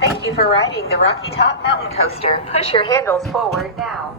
Thank you for riding the Rocky Top Mountain Coaster. Push your handles forward now.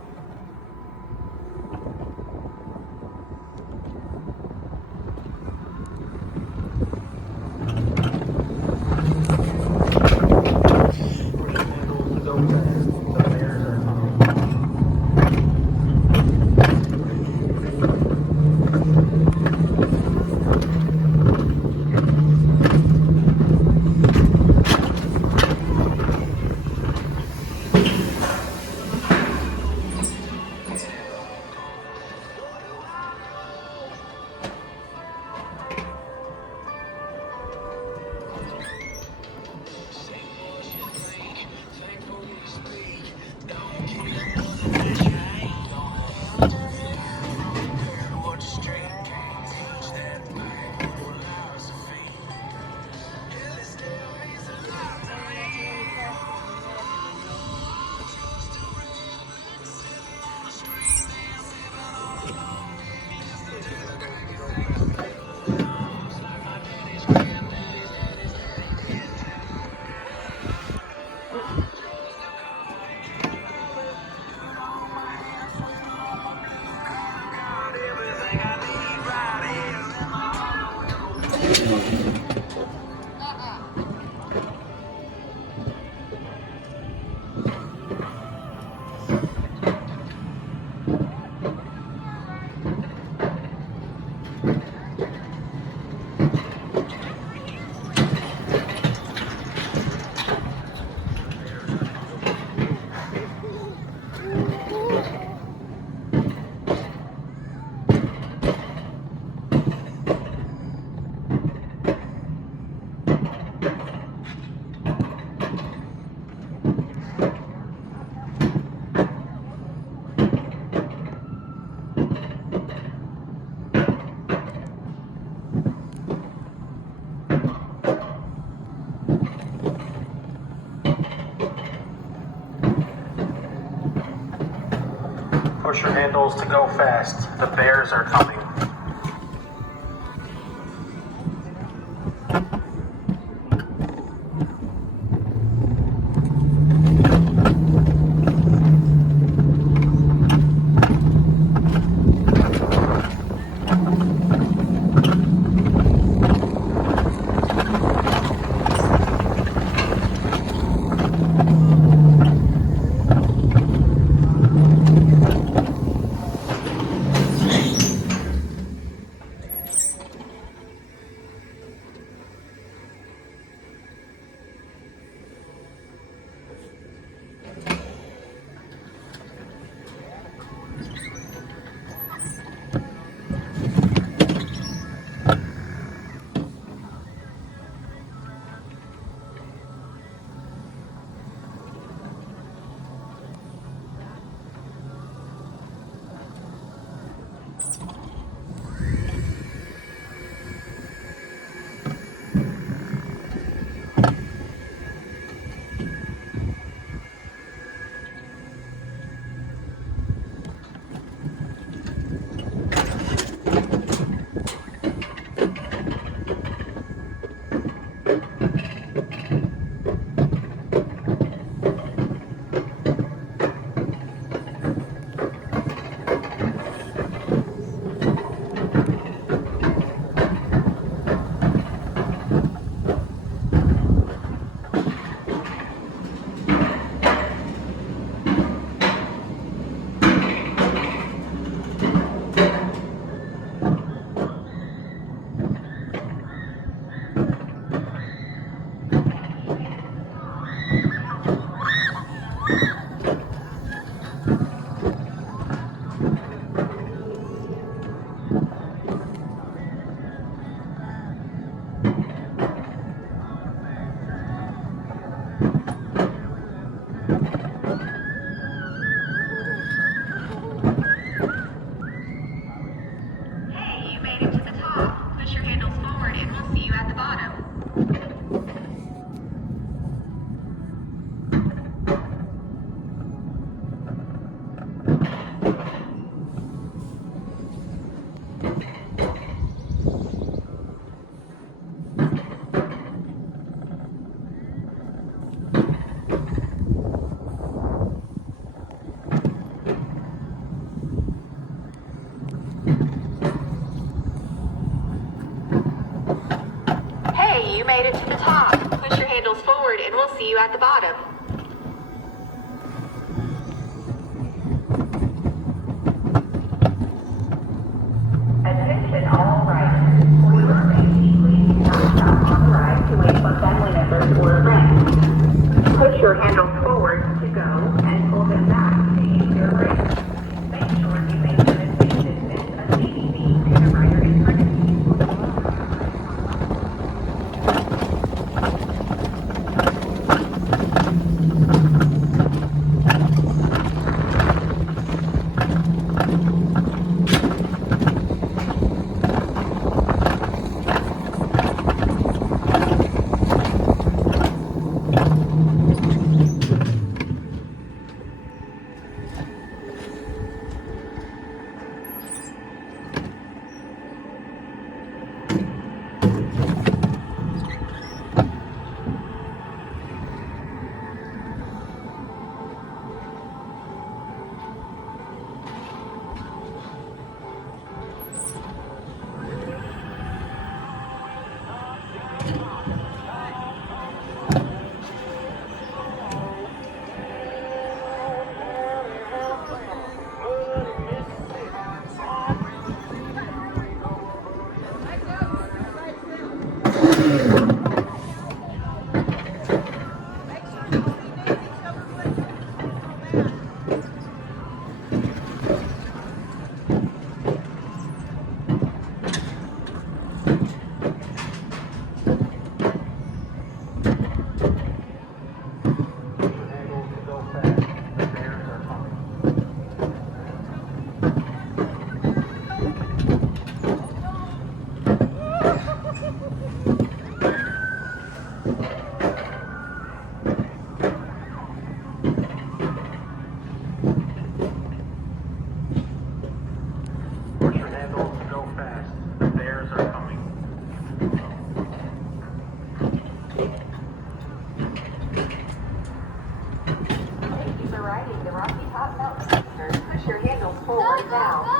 Push your handles to go fast. The bears are coming. made it to the top. Push your handles forward and we'll see you at the bottom. Attention all riders. For your safety, please do not stop on the ride to wait for family members or a friend. Push your handles forward to go and pull them back to use your brakes. Make sure you maintain a safe distance of 80 feet to the rider in front of you. Push your handles to go fast. The bears are coming. Thank you for riding the Rocky Top Mountain Coaster. Push your handles forward now.